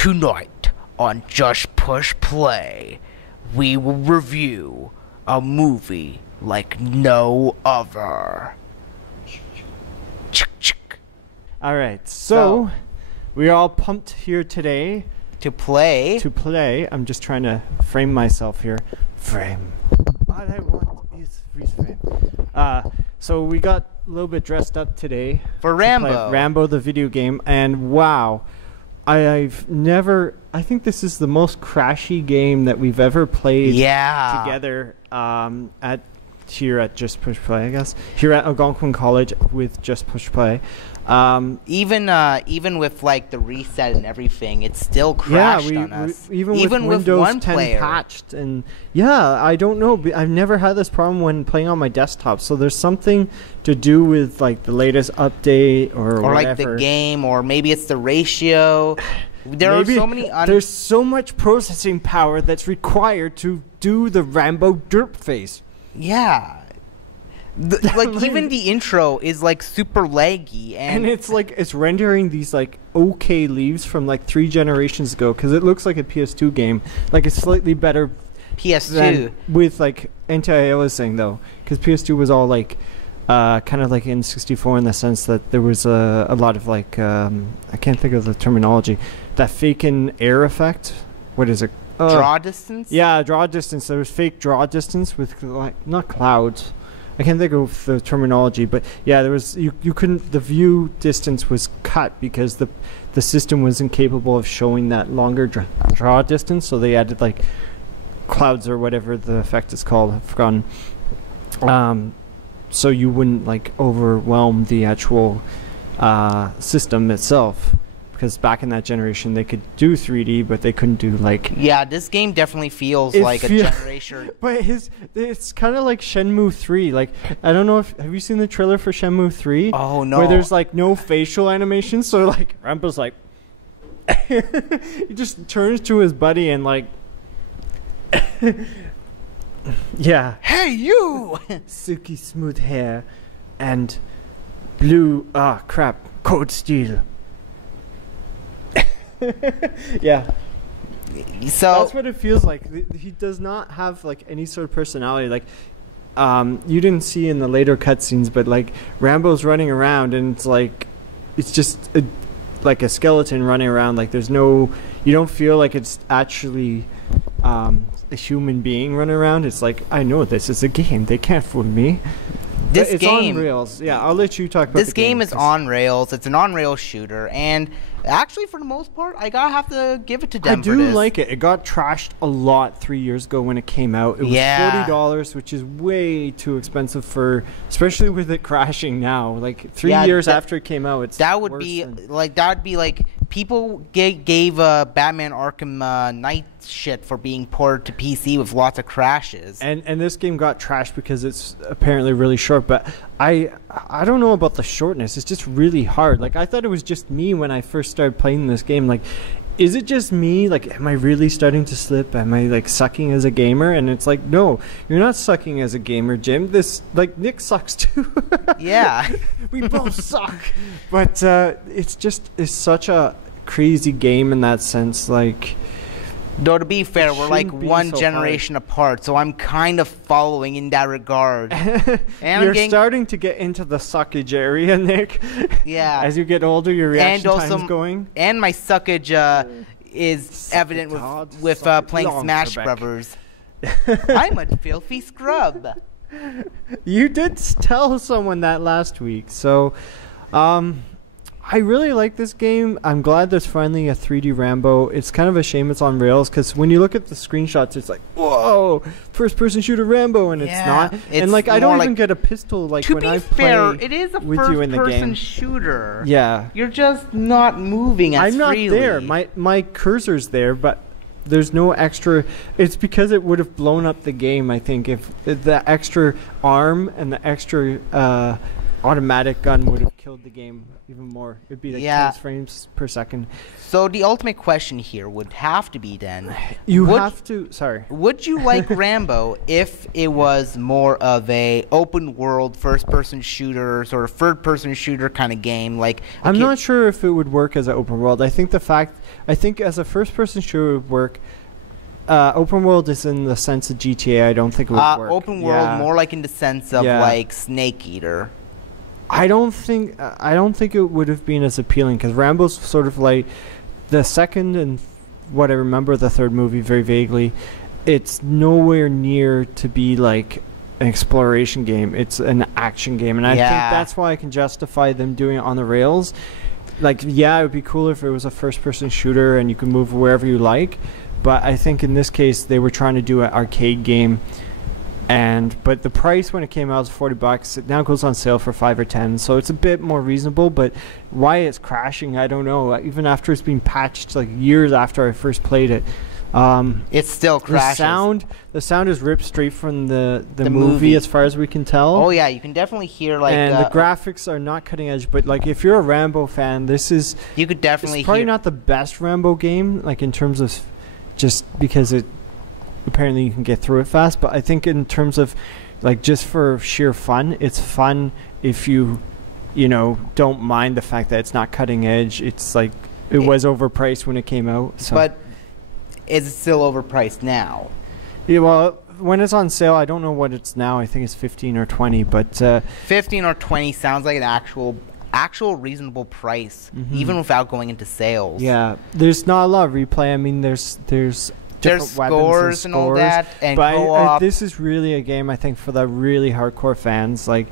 Tonight on Just Push Play, we will review a movie like no other. Alright, so we're all pumped here today To play. I'm just trying to frame myself here. Frame. All I want is freeze frame. So we got a little bit dressed up today For Rambo. Rambo the video game, and wow, I think this is the most crashy game that we've ever played together here at Just Push Play, I guess. Here at Algonquin College with Just Push Play. Even with like the reset and everything, it still crashed on us. Even with Windows 10 patched, and I don't know. I've never had this problem when playing on my desktop. So there's something to do with like the latest update or whatever. Like the game, or maybe it's the ratio. There's so much processing power that's required to do the Rambo derp face. Yeah. Even the intro is like super laggy, and it's like it's rendering these like okay leaves from like 3 generations ago, because it looks like a PS2 game, like a slightly better PS2 with like anti-aliasing though, because PS2 was all like kind of like N64 in the sense that there was a lot of like I can't think of the terminology, that fake in air effect. What is it? Draw distance? Yeah, draw distance. There was fake draw distance with like not clouds. I can't think of the terminology, but yeah, there was you couldn't, the view distance was cut because the system wasn't capable of showing that longer draw distance, so they added like clouds or whatever the effect is called, I've forgotten. So you wouldn't like overwhelm the actual system itself. Because back in that generation, they could do 3D, but they couldn't do like... Yeah, this game definitely feels like a generation... But it's kind of like Shenmue 3. Like, I don't know if... Have you seen the trailer for Shenmue 3? Oh, no. Where there's like no facial animation, so like Rambo's like... he just turns to his buddy and like... yeah. Hey, you! Silky smooth hair and blue... Cold steel. Yeah, so that's what it feels like. He does not have like any sort of personality. Like you didn't see in the later cutscenes, but like Rambo's running around and it's just like a skeleton running around. Like there's no, you don't feel like it's actually a human being running around. It's like, I know this is a game, they can't fool me. It's on rails. Yeah, I'll let you talk about this game. Is on rails. It's an on-rails shooter, and actually, for the most part, I gotta have to give it to them. I do like it. It got trashed a lot 3 years ago when it came out. It was $40, which is way too expensive for, especially with it crashing now. Like 3 years after it came out, that would be like people gave Batman Arkham Knight shit for being ported to PC with lots of crashes. And this game got trashed because it's apparently really short, but I don't know about the shortness. It's just really hard. Like I thought it was just me when I first started playing this game. Like, is it just me? Like, am I really starting to slip? Am I like sucking as a gamer? And it's like, no, you're not sucking as a gamer, Jim. This, like, Nick sucks too. Yeah. We both suck. But it's such a crazy game in that sense. Like, though, to be fair, we're like one generation apart, so I'm kind of following in that regard. And you're starting to get into the suckage area, Nick. Yeah. As you get older, your reaction time's going. And my suckage is evident with playing Smash Brothers. I'm a filthy scrub. You did tell someone that last week, so... I really like this game. I'm glad there's finally a 3D Rambo. It's kind of a shame it's on rails, because when you look at the screenshots, it's like, whoa, first-person shooter Rambo, and it's not. And like, I don't even get a pistol like when I play with you in the game. To be fair, it is a first-person shooter. Yeah. You're just not moving as freely. I'm not there. My cursor's there, but there's no extra. It's because it would have blown up the game, I think, if the extra arm and the extra automatic gun would have killed the game even more. It'd be like 10 frames per second. So the ultimate question here would have to be then, would you like Rambo if it was more of a open world first person shooter, sort of third person shooter kind of game? Like, I'm not sure if it would work as an open world. I think as a first person shooter would work. Open world is in the sense of GTA. I don't think it would work. Open world more like in the sense of like Snake Eater. I don't think it would have been as appealing because Rambo's sort of like the second and what I remember the third movie very vaguely. It's nowhere near to be like an exploration game. It's an action game, and I think that's why I can justify them doing it on the rails. Like, it would be cooler if it was a first-person shooter and you could move wherever you like. But I think in this case they were trying to do an arcade game. But the price when it came out was $40. It now goes on sale for $5 or $10, so it's a bit more reasonable. But why it's crashing, I don't know. Even after it's been patched, like years after I first played it, it still crashes. The sound is ripped straight from the movie, as far as we can tell. Oh yeah, you can definitely hear like. And the graphics are not cutting edge, but like if you're a Rambo fan, it's probably not the best Rambo game, like in terms of just because it. Apparently you can get through it fast, but I think in terms of like just for sheer fun, it's fun if you don't mind the fact that it's not cutting edge. It's like it was overpriced when it came out, so. But is it still overpriced now? Yeah, well, when it's on sale, I don't know what it's now. I think it's 15 or 20, but 15 or 20 sounds like an actual reasonable price, even without going into sales. Yeah, there's not a lot of replay. I mean, there's scores and all that, and co-op. This is really a game, I think, for the really hardcore fans, like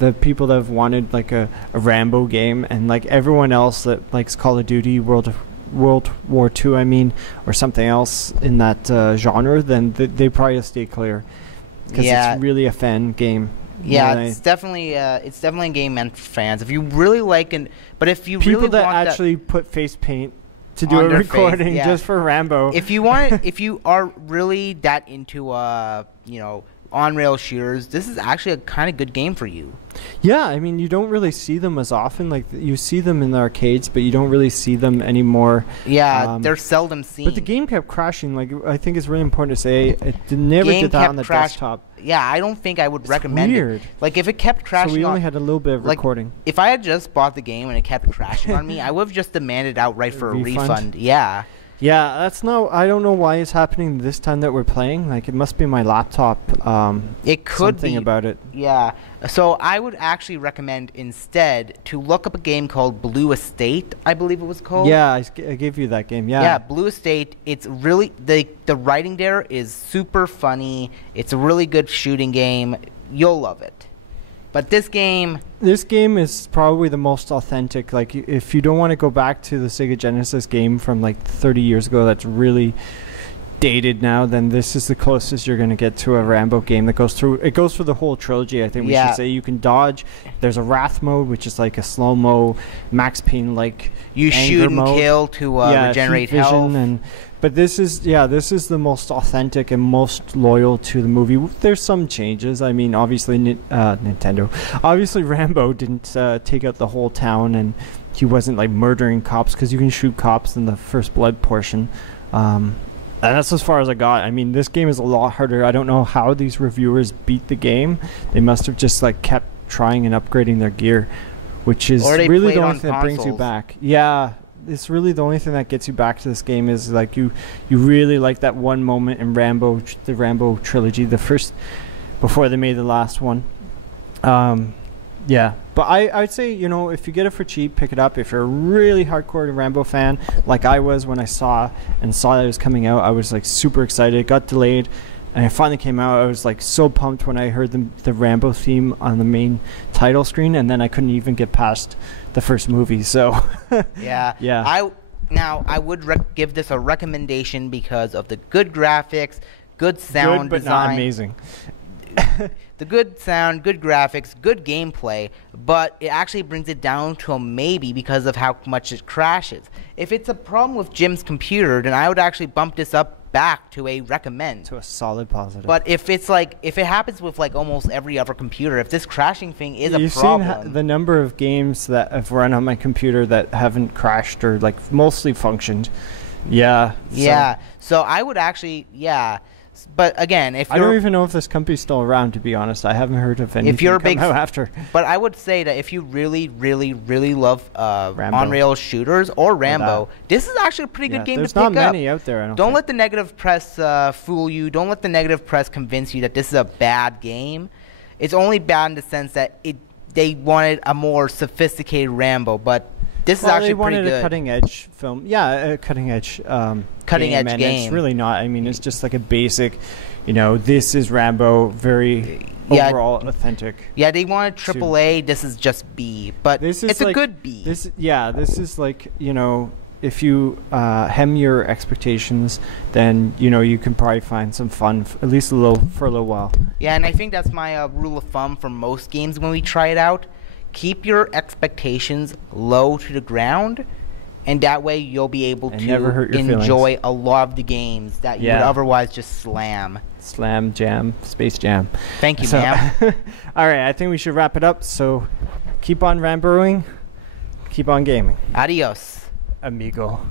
the people that have wanted like a Rambo game, and like everyone else that likes Call of Duty, World War II, I mean, or something else in that genre. Then they probably stay clear because it's really a fan game. Yeah, it's definitely a game meant for fans. If you really like but if you people really that want actually put face paint to do a recording just for Rambo. If you are really that into on-rail shooters, this is actually a kind of good game for you. Yeah, I mean, you don't really see them as often. Like, you see them in the arcades, but you don't really see them anymore. Yeah, they're seldom seen. But the game kept crashing. Like, I think it's really important to say it never did that on the desktop. Yeah, I don't think I would recommend weird. it. Like, if it kept crashing, so we only had a little bit of recording. If I had just bought the game and it kept crashing on me, I would have just demanded outright for a refund. Yeah. Yeah, I don't know why it's happening this time that we're playing. Like, it must be my laptop. It could something be about it. Yeah. So I would actually recommend instead to look up a game called Blue Estate, I believe it was called. Yeah, I gave you that game. Yeah. Yeah, Blue Estate. It's really the writing there is super funny. It's a really good shooting game. You'll love it. But this game is probably the most authentic. Like, if you don't want to go back to the Sega Genesis game from like 30 years ago that's really dated now, then this is the closest you're going to get to a Rambo game that goes through the whole trilogy. I think we should say you can dodge. There's a wrath mode, which is like a slow-mo Max Payne like you shoot and mode. Kill to regenerate health. But this is the most authentic and most loyal to the movie. There's some changes. I mean, obviously Nintendo. Obviously Rambo didn't take out the whole town, and he wasn't like murdering cops, because you can shoot cops in the First Blood portion. And that's as far as I got. I mean, this game is a lot harder. I don't know how these reviewers beat the game. They must have just like kept trying and upgrading their gear, which is really the only thing that brings you back. Yeah. It's really the only thing that gets you back to this game is like you really like that one moment in the Rambo trilogy, the first before they made the last one. Yeah, but I'd say if you get it for cheap, pick it up. If you're a really hardcore Rambo fan, like I was when I saw that it was coming out, I was like super excited. It got delayed, and it finally came out. I was like so pumped when I heard the Rambo theme on the main title screen, and then I couldn't even get past the first movie. So yeah. I would give this a recommendation because of the good graphics, good sound but design. Not amazing. The good sound, good graphics, good gameplay, but it actually brings it down to a maybe because of how much it crashes. If it's a problem with Jim's computer, then I would actually bump this up back to a recommend. To a solid positive. But if it's like, if it happens with like almost every other computer, if this crashing thing is a problem. You've seen the number of games that have run on my computer that haven't crashed or like mostly functioned. Yeah. Yeah. So I would actually, yeah. But again, if I don't even know if this company's still around, to be honest. I haven't heard of anything if you're a big after. But I would say that if you really, really, really love on-rail shooters or Rambo, this is actually a pretty good game to pick up. There's not many out there, I don't think. Let the negative press fool you. Don't let the negative press convince you that this is a bad game. It's only bad in the sense that they wanted a more sophisticated Rambo, but this is actually pretty good. They wanted a cutting-edge film. Yeah, a cutting-edge game. It's really not. I mean, it's just like a basic, this is Rambo, very overall authentic. Yeah, they wanted AAA. This is just B, but it's a good B. This is like, if you hem your expectations, then, you can probably find some fun, at least for a little while. Yeah, and I think that's my rule of thumb for most games when we try it out. Keep your expectations low to the ground, and that way you'll be able to enjoy a lot of the games that you would otherwise just slam. Slam, jam, Space Jam. Thank you, ma'am. All right, I think we should wrap it up. So keep on Ramboing, keep on gaming. Adios, amigo.